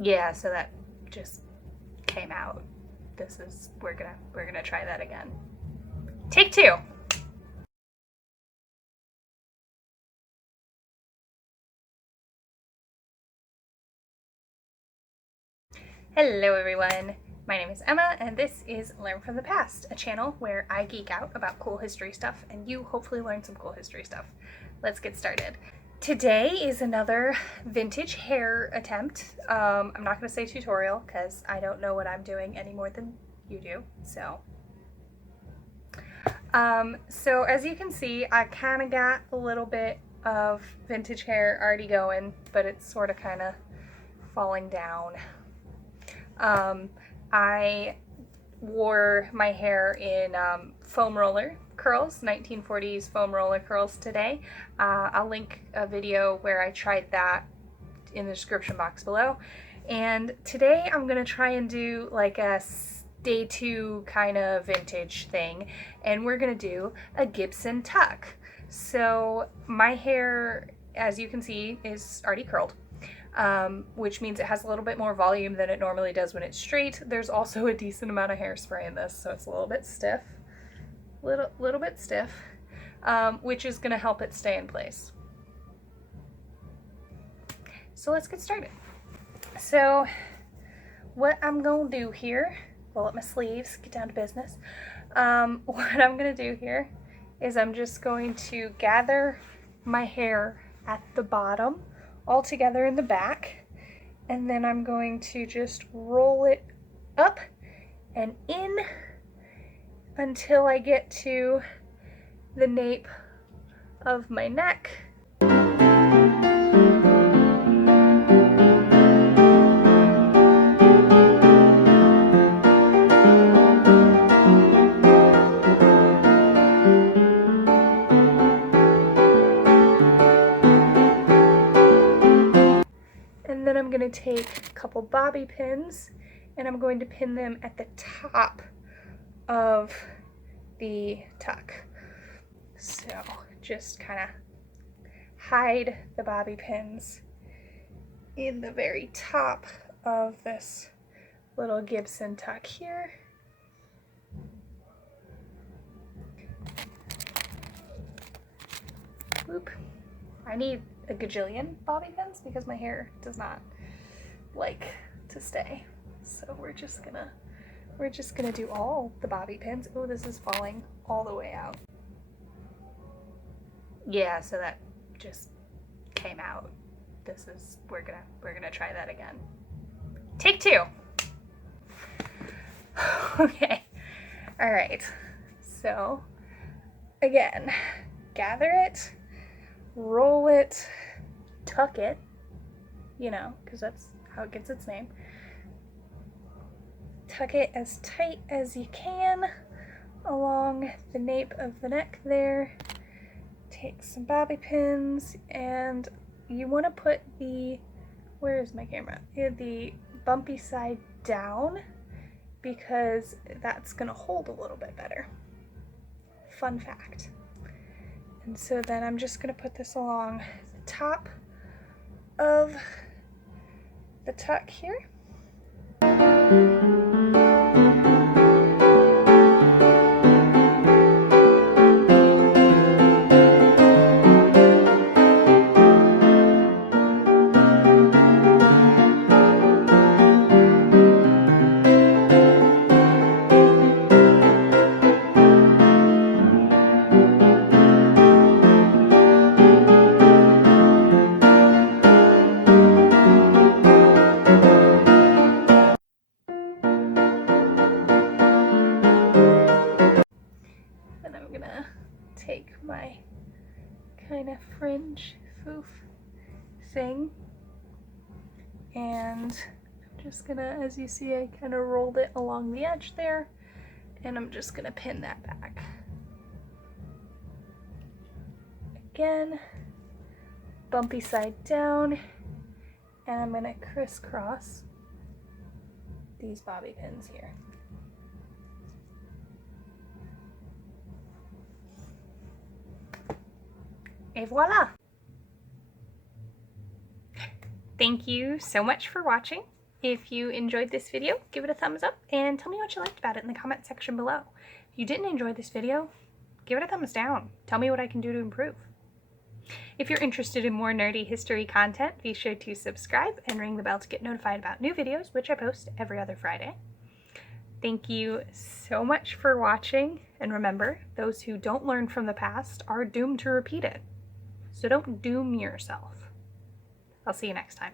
Yeah, so that just came out. We're gonna try that again. Take two. Hello everyone, my name is Emma and this is Learn from the Past, a channel where I geek out about cool history stuff and you hopefully learn some cool history stuff. Let's get started. Today is another vintage hair attempt. I'm not going to say tutorial because I don't know what I'm doing any more than you do. So as you can see, I kind of got a little bit of vintage hair already going, but it's sort of kind of falling down. I wore my hair in foam roller curls, 1940s foam roller curls today. I'll link a video where I tried that in the description box below. And today I'm gonna try and do like a day two kind of vintage thing, and we're gonna do a Gibson Tuck. So my hair, as you can see, is already curled. Which means it has a little bit more volume than it normally does when it's straight. There's also a decent amount of hairspray in this, so it's a little bit stiff, little bit stiff, which is going to help it stay in place. So let's get started. So what I'm going to do here, roll up my sleeves, get down to business. What I'm going to do here is I'm just going to gather my hair at the bottom all together in the back, and then I'm going to just roll it up and in until I get to the nape of my neck. And then I'm going to take a couple bobby pins and I'm going to pin them at the top of the tuck. So just kind of hide the bobby pins in the very top of this little Gibson tuck here. Whoop. I need a gajillion bobby pins because my hair does not like to stay. So we're just gonna do all the bobby pins. Oh, this is falling all the way out. Yeah, so that just came out. We're gonna try that again. Take two. Okay. All right. So again, gather it, roll it, tuck it, you know, because that's how it gets its name. Tuck it as tight as you can along the nape of the neck there. Take some bobby pins, and you want to put the, where is my camera? The bumpy side down because that's going to hold a little bit better. Fun fact. And so then I'm just going to put this along the top of the tuck here. Take my kind of fringe foof thing, and I'm just gonna, as you see, I kind of rolled it along the edge there, and I'm just gonna pin that back. Again, bumpy side down, and I'm gonna crisscross these bobby pins here. Et voila! Thank you so much for watching. If you enjoyed this video, give it a thumbs up and tell me what you liked about it in the comment section below. If you didn't enjoy this video, give it a thumbs down. Tell me what I can do to improve. If you're interested in more nerdy history content, be sure to subscribe and ring the bell to get notified about new videos, which I post every other Friday. Thank you so much for watching, and remember, those who don't learn from the past are doomed to repeat it. So don't doom yourself. I'll see you next time.